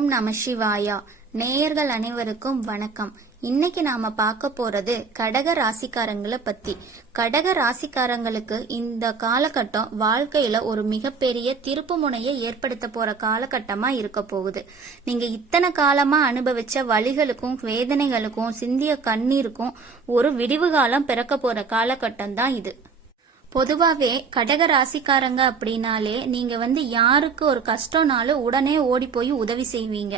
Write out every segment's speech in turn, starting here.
ஓம் நம சிவாயா. நேயர்கள் அனைவருக்கும் வணக்கம். இன்னைக்கு நாம பார்க்க போறது கடக ராசிக்காரங்களை பத்தி. கடக ராசிக்காரங்களுக்கு இந்த காலகட்டம் வாழ்க்கையில ஒரு மிகப்பெரிய திருப்பு முனையை ஏற்படுத்த போற காலகட்டமா இருக்க போகுது. நீங்க இத்தனை காலமா அனுபவிச்ச வலிகளுக்கும் வேதனைகளுக்கும் சிந்திய கண்ணீருக்கும் ஒரு விடிவு காலம் பிறக்க போற காலகட்டம் தான் இது. பொதுவாவே கடக ராசிக்காரங்க அப்படின்னாலே நீங்க யாருக்கு ஒரு கஷ்டம்னாலும் உடனே ஓடி போய் உதவி செய்வீங்க.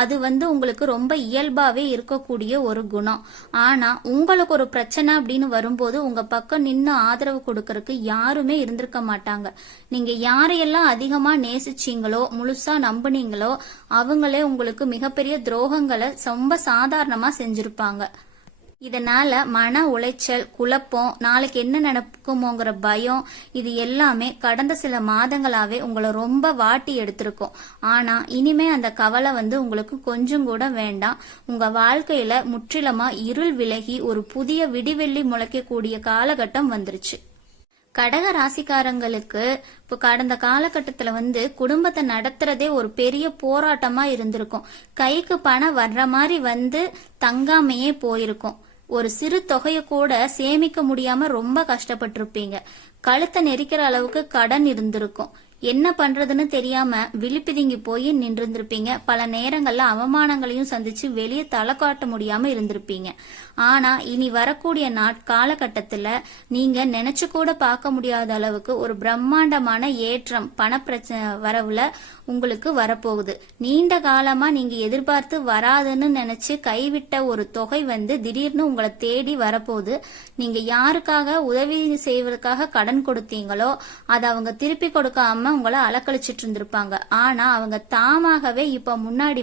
அது உங்களுக்கு ரொம்ப இயல்பாவே இருக்கக்கூடிய ஒரு குணம். ஆனா உங்களுக்கு ஒரு பிரச்சனை அப்படின்னு வரும்போது உங்க பக்கம் நின்று ஆதரவு கொடுக்கறதுக்கு யாருமே இருந்திருக்க மாட்டாங்க. நீங்க யாரையெல்லாம் அதிகமா நேசிச்சீங்களோ முழுசா நம்புனீங்களோ அவங்களே உங்களுக்கு மிகப்பெரிய துரோகங்களை ரொம்ப சாதாரணமா செஞ்சிருப்பாங்க. இதனால மன உளைச்சல், குழப்பம், நாளைக்கு என்ன நடக்குமோங்கிற பயம், இது எல்லாமே கடந்த சில மாதங்களாவே உங்களை ரொம்ப வாட்டி எடுத்திருக்கும். ஆனா இனிமே அந்த கவலை உங்களுக்கு கொஞ்சம் கூட வேண்டாம். உங்க வாழ்க்கையில முற்றிலுமா இருள் விலகி ஒரு புதிய விடிவெள்ளி முளைக்கக்கூடிய காலகட்டம் வந்துருச்சு. கடக ராசிக்காரங்களுக்கு இப்போ கடந்த காலகட்டத்துல குடும்பத்தை நடத்துறதே ஒரு பெரிய போராட்டமா இருந்திருக்கும். கைக்கு பணம் வர்ற மாதிரி தங்காமையே போயிருக்கும். ஒரு சிறு தொகையை கூட சேமிக்க முடியாம ரொம்ப கஷ்டப்பட்டிருப்பீங்க. கழுத்தை நெரிக்கிற அளவுக்கு கடன் இருந்திருக்கும். என்ன பண்றதுன்னு தெரியாம விழிப்பிதுங்கி போய் நின்றிருந்திருப்பீங்க. பல நேரங்கள்ல அவமானங்களையும் சந்திச்சு வெளியே தலை காட்ட முடியாம இருந்திருப்பீங்க. ஆனா இனி வரக்கூடிய காலகட்டத்துல நீங்க நினைச்சு கூட பார்க்க முடியாத அளவுக்கு ஒரு பிரம்மாண்டமான ஏற்றம் பண வரவுல உங்களுக்கு வரப்போகுது. நீண்ட காலமா நீங்க எதிர்பார்த்து வராதுன்னு நினைச்சு கைவிட்ட ஒரு தொகை திடீர்னு உங்களை தேடி வரப்போகுது. நீங்க யாருக்காக உதவி செய்வதற்காக கடன் கொடுத்தீங்களோ அதை அவங்க திருப்பி கொடுக்காம உங்களை அலக்கழிச்சிட்டு இருந்திருப்பாங்க. ஆனா அவங்க தாமாகவே இப்ப முன்னாடி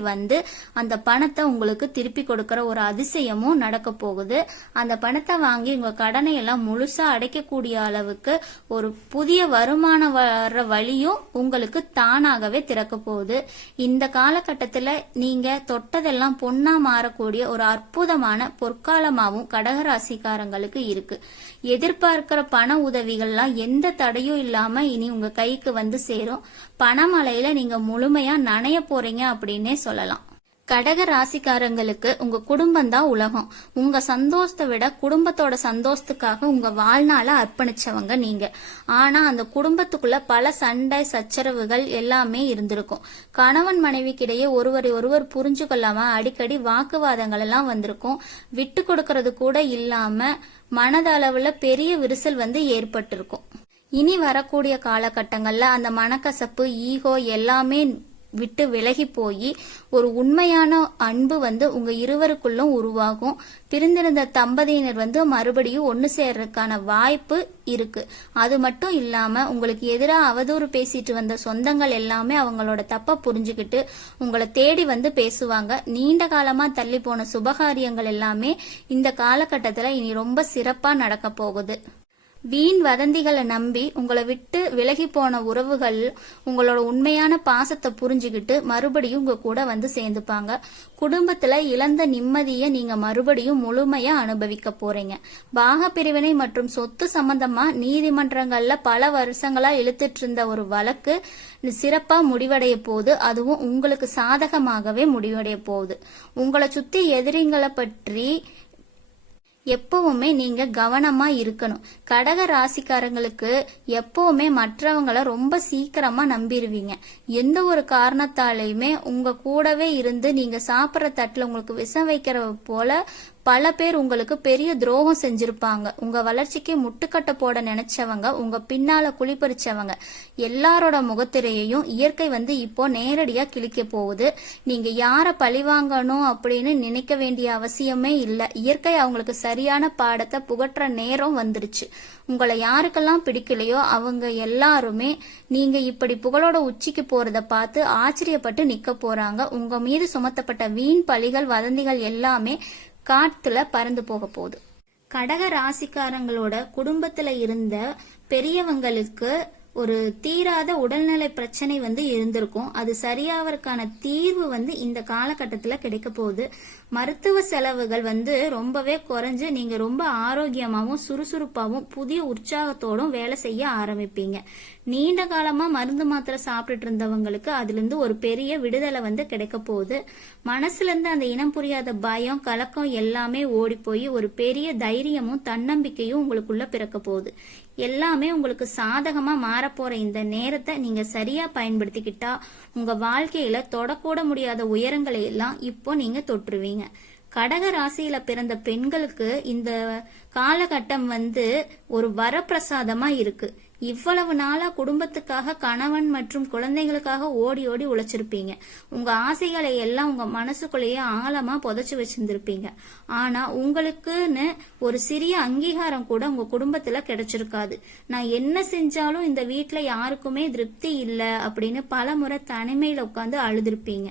அந்த பணத்தை உங்களுக்கு திருப்பி கொடுக்கற ஒரு அதிசயமும் நடக்க போகுது. அந்த பணத்தை வாங்கி உங்க கடனை எல்லாம் முழுசா அடைக்கக்கூடிய அளவுக்கு ஒரு புதிய வருமானம் வர்ற வழியும் உங்களுக்கு தானாகவே திறக்க போகுது. இந்த காலகட்டத்துல நீங்க தொட்டதெல்லாம் பொன்னா மாறக்கூடிய ஒரு அற்புதமான பொற்காலமாவும் கடகராசிக்காரங்களுக்கு இருக்கு. எதிர்பார்க்கிற பண உதவிகள்லாம் எந்த தடையும் இல்லாம இனி உங்க கைக்கு சேரும். பணமழையில நீங்க முழுமையா நனைய போறீங்க அப்படின்னே சொல்லலாம். கடக ராசிக்காரங்களுக்கு உங்க குடும்பம் தான் உலகம். உங்க சந்தோஷத்தை விட குடும்பத்தோட சந்தோஷத்துக்காக உங்க வாழ்நாள அர்ப்பணிச்சவங்க நீங்க. ஆனா அந்த குடும்பத்துக்குள்ள பல சண்டை சச்சரவுகள் எல்லாமே இருந்திருக்கும். கணவன் மனைவிக்கிடையே ஒருவர் புரிஞ்சு கொள்ளாம அடிக்கடி வாக்குவாதங்கள் எல்லாம் வந்திருக்கும். விட்டு கொடுக்கறது கூட இல்லாம மனதளவுல பெரிய விரிசல் ஏற்பட்டிருக்கும். இனி வரக்கூடிய காலகட்டங்கள்ல அந்த மனக்கசப்பு, ஈகோ எல்லாமே விட்டு விலகி போய் ஒரு உண்மையான அன்பு உங்க இருவருக்குள்ளும் உருவாகும். பிரிந்திருந்த தம்பதியினர் மறுபடியும் ஒன்னு சேர்றதுக்கான வாய்ப்பு இருக்கு. அது மட்டும் இல்லாம உங்களுக்கு எதிராக அவதூறு பேசிட்டு வந்த சொந்தங்கள் எல்லாமே அவங்களோட தப்ப புரிஞ்சுக்கிட்டு உங்களை தேடி பேசுவாங்க. நீண்ட காலமா தள்ளி போன சுபகாரியங்கள் எல்லாமே இந்த காலகட்டத்துல இனி ரொம்ப சிறப்பா நடக்க போகுது. வீண் வதந்திகளை நம்பி உங்களை விட்டு விலகி போன உறவுகள் உங்களோட உண்மையான பாசத்தை புரிஞ்சுக்கிட்டு மறுபடியும் உங்க கூட சேர்ந்துப்பாங்க. குடும்பத்துல இழந்த நிம்மதியை நீங்க மறுபடியும் முழுமையா அனுபவிக்க போறீங்க. பாக பிரிவினை மற்றும் சொத்து சம்பந்தமா நீதிமன்றங்கள்ல பல வருஷங்களா இழுத்துட்டு இருந்த ஒரு வழக்கு சிறப்பா முடிவடைய போகுது. அதுவும் உங்களுக்கு சாதகமாகவே முடிவடைய போகுது. உங்களை சுத்தி எதிரிகளை பற்றி எப்பவுமே நீங்க கவனமா இருக்கணும். கடக ராசிக்காரங்களுக்கு எப்பவுமே மற்றவங்களை ரொம்ப சீக்கிரமா நம்பிடுவீங்க. எந்த ஒரு காரணத்தாலையுமே உங்க கூடவே இருந்து நீங்க சாப்பிட்ற தட்டுல உங்களுக்கு விஷம் வைக்கிற போல பல பேர் உங்களுக்கு பெரிய துரோகம் செஞ்சிருப்பாங்க. உங்க வளர்ச்சிக்கு முட்டுக்கட்டை போட நினைச்சவங்க, உங்க பின்னால குளிப்பறிச்சவங்க எல்லாரோட முகத்திரையையும் இயற்கை இப்போ நேரடியா கிழிக்க போகுது. நீங்க யார பழிவாங்கணும் அப்படின்னு நினைக்க வேண்டிய அவசியமே இல்லை. இயற்கை அவங்களுக்கு சரியான பாடத்தை புகற்ற நேரம் வந்துருச்சு. உங்களை யாருக்கெல்லாம் பிடிக்கலையோ அவங்க எல்லாருமே நீங்க இப்படி புகழோட உச்சிக்கு போறத பார்த்து ஆச்சரியப்பட்டு நிக்க போறாங்க. உங்க மீது சுமத்தப்பட்ட வீண் பழிகள் வதந்திகள் எல்லாமே காத்துல பறந்து போக போகுது. கடக ராசிக்காரங்களோட குடும்பத்துல இருந்த பெரியவங்களுக்கு ஒரு தீராத உடல்நலை பிரச்சனை இருந்திருக்கும். அது சரியாவதற்கான தீர்வு இந்த காலகட்டத்துல கிடைக்க போகுது. மருத்துவ செலவுகள் ரொம்பவே குறைஞ்சு நீங்க ரொம்ப ஆரோக்கியமாவும் சுறுசுறுப்பாவும் புதிய உற்சாகத்தோடும் வேலை செய்ய ஆரம்பிப்பீங்க. நீண்ட காலமா மருந்து மாத்திரை சாப்பிட்டுட்டு இருந்தவங்களுக்கு அதுல இருந்து ஒரு பெரிய விடுதலை வந்து கிடைக்க போகுது. மனசுல இருந்து அந்த இனம் புரியாத பயம் கலக்கம் எல்லாமே ஓடி போய் ஒரு பெரிய தைரியமும் தன்னம்பிக்கையும் உங்களுக்குள்ள பிறக்க போகுது. எல்லாமே உங்களுக்கு சாதகமா மாறப்போற இந்த நேரத்தை நீங்க சரியா பயன்படுத்திக்கிட்டா உங்க வாழ்க்கையில தொடக்கூட முடியாத உயரங்களை எல்லாம் இப்போ நீங்க தொற்றுவீங்க. கடக ராசியில பிறந்த பெண்களுக்கு இந்த காலகட்டம் வந்து ஒரு வரப்பிரசாதமா இருக்கு. இவ்வளவு நாளா குடும்பத்துக்காக கணவன் மற்றும் குழந்தைகளுக்காக ஓடி ஓடி உழைச்சிருப்பீங்க. உங்க ஆசைகளை எல்லாம் உங்க மனசுக்குள்ளேயே ஆழமா புதைச்சு வச்சிருந்திருப்பீங்க. ஆனா உங்களுக்குன்னு ஒரு சிறிய அங்கீகாரம் கூட உங்க குடும்பத்துல கிடைச்சிருக்காது. நான் என்ன செஞ்சாலும் இந்த வீட்டுல யாருக்குமே திருப்தி இல்ல அப்படின்னு பல முறை தனிமையில உட்காந்து அழுதுருப்பீங்க.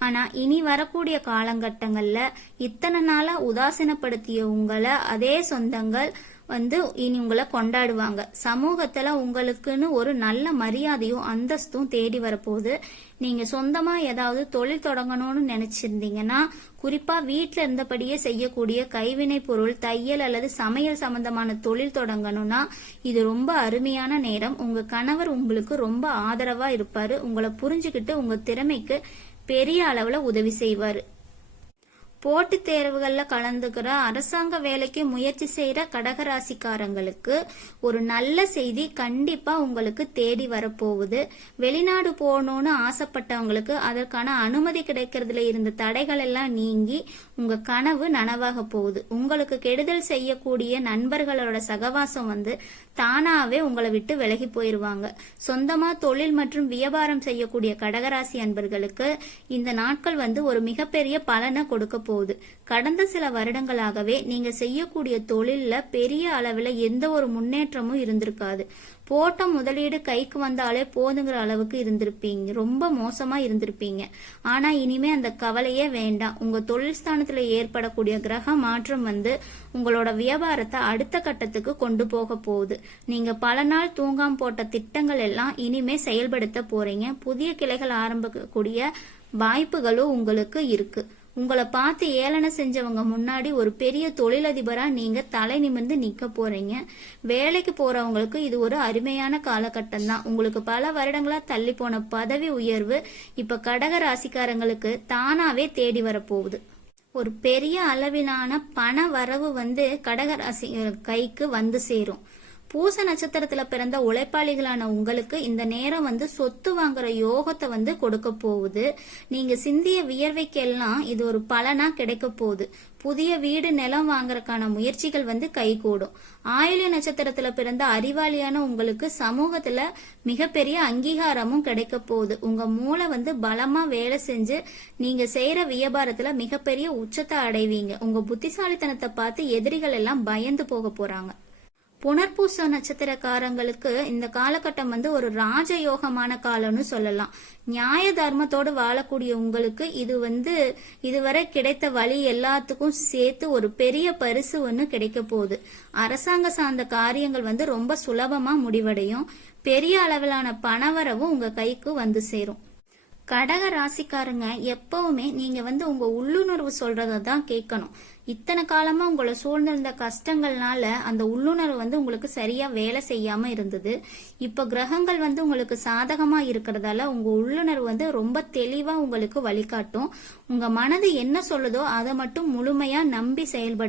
ஆனா இனி வரக்கூடிய காலகட்டங்கள்ல இத்தனை நாளா உதாசீனப்படுத்திய உங்களை அதே சொந்தங்கள் வந்து இனி உங்களை கொண்டாடுவாங்க. சமூகத்துல உங்களுக்குன்னு ஒரு நல்ல மரியாதையும் அந்தஸ்தும் தேடி வரப்போகுது. நீங்க சொந்தமா ஏதாவது தொழில் தொடங்கணும்னு நினைச்சிருந்தீங்கன்னா, குறிப்பா வீட்டுல இருந்தபடியே செய்யக்கூடிய கைவினை பொருள், தையல் அல்லது சமையல் சம்பந்தமான தொழில் தொடங்கணும்னா இது ரொம்ப அருமையான நேரம். உங்க கணவர் உங்களுக்கு ரொம்ப ஆதரவா இருப்பாரு. உங்களை புரிஞ்சுக்கிட்டு உங்க திறமைக்கு பெரிய அளவுல உதவி செய்வாரு. போட்டித் தேர்வுகள்ல கலந்துக்கிற அரசாங்க வேலைக்கு முயற்சி செய்யற கடகராசிக்காரங்களுக்கு ஒரு நல்ல செய்தி கண்டிப்பா உங்களுக்கு தேடி வரப்போகுது. வெளிநாடு போகணும்னு ஆசைப்பட்டவங்களுக்கு அதற்கான அனுமதி கிடைக்கிறதுல இருந்த தடைகள் எல்லாம் நீங்கி உங்க கனவு நனவாக போகுது. உங்களுக்கு கெடுதல் செய்யக்கூடிய நண்பர்களோட சகவாசம் வந்து தானாவே உங்களை விட்டு விலகி போயிருவாங்க. சொந்தமா தொழில் மற்றும் வியாபாரம் செய்யக்கூடிய கடகராசி அன்பர்களுக்கு இந்த நாட்கள் வந்து ஒரு மிகப்பெரிய பலனை கொடுக்க போகுது. கடந்த சில வருடங்களாகவே நீங்க செய்யக்கூடிய தொழில்ல பெரிய அளவுல எந்த ஒரு முன்னேற்றமும் இருந்திருக்காது. போட்ட முதலீடு கைக்கு வந்தாலே போதுங்கிற அளவுக்கு இருந்திருப்பீங்க. ரொம்ப மோசமா இருந்திருப்பீங்க. ஆனா இனிமே அந்த கவலையே வேண்டாம். உங்க தொழில் ஸ்தானத்துல ஏற்படக்கூடிய கிரக மாற்றம் வந்து உங்களோட வியாபாரத்தை அடுத்த கட்டத்துக்கு கொண்டு போக போகுது. நீங்க பல நாள் தூங்காம போட்ட திட்டங்கள் எல்லாம் இனிமே செயல்படுத்த போறீங்க. புதிய கிளைகள் ஆரம்பிக்கக்கூடிய வாய்ப்புகளும் உங்களுக்கு இருக்கு. உங்களை பார்த்து ஏளன செஞ்சவங்க முன்னாடி ஒரு பெரிய தொழிலதிபரா நீங்க தலை நிமிர்ந்து நிக்க போறீங்க. வேலைக்கு போறவங்களுக்கு இது ஒரு அருமையான காலகட்டம் தான். உங்களுக்கு பல வருடங்களா தள்ளி போன பதவி உயர்வு இப்ப கடக ராசிக்காரங்களுக்கு தானாவே தேடி வரப்போகுது. ஒரு பெரிய அளவிலான பண வரவு வந்து கடக ராசி கைக்கு வந்து சேரும். பூச நட்சத்திரத்துல பிறந்த உழைப்பாளிகளான உங்களுக்கு இந்த நேரம் வந்து சொத்து வாங்குற யோகத்தை வந்து கொடுக்க போகுது. நீங்க சிந்திய வியர்வைக்கெல்லாம் இது ஒரு பலனா கிடைக்க போகுது. புதிய வீடு நிலம் வாங்குறதுக்கான முயற்சிகள் வந்து கைகூடும். ஆயில்ய நட்சத்திரத்துல பிறந்த அறிவாளியான உங்களுக்கு சமூகத்துல மிகப்பெரிய அங்கீகாரமும் கிடைக்க போகுது. உங்க மூளை வந்து பலமா வேலை செஞ்சு நீங்க செய்யற வியாபாரத்துல மிகப்பெரிய உச்சத்தை அடைவீங்க. உங்க புத்திசாலித்தனத்தை பார்த்து எதிரிகள் எல்லாம் பயந்து போக போறாங்க. புனர்பூச நட்சத்திரக்காரங்களுக்கு இந்த காலகட்டம் வந்து ஒரு ராஜயோகமான காலம்னு சொல்லலாம். நியாய தர்மத்தோடு வாழக்கூடிய உங்களுக்கு இது வந்து இதுவரை கிடைத்த வழி எல்லாத்துக்கும் சேர்த்து ஒரு பெரிய பரிசு ஒன்று கிடைக்க போகுது. அரசாங்க சார்ந்த காரியங்கள் வந்து ரொம்ப சுலபமா முடிவடையும். பெரிய அளவிலான பணவரவும் உங்க கைக்கு வந்து சேரும். கடக ராசிக்காரங்க எப்பவுமே நீங்க வந்து உங்க உள்ளுணர்வு சொல்றத தான் கேட்கணும். இத்தனை காலமா உங்களை சூழ்ந்திருந்த கஷ்டங்கள்னால அந்த உள்ளுணர்வு வந்து உங்களுக்கு சரியா வேலை செய்யாம இருந்தது. இப்ப கிரகங்கள் வந்து உங்களுக்கு சாதகமா இருக்கிறதால உங்க உள்ளுணர்வு வந்து ரொம்ப தெளிவா உங்களுக்கு வழிகாட்டும். உங்க மனது என்ன சொல்லுதோ அதை மட்டும் முழுமையா நம்பி செயல்பட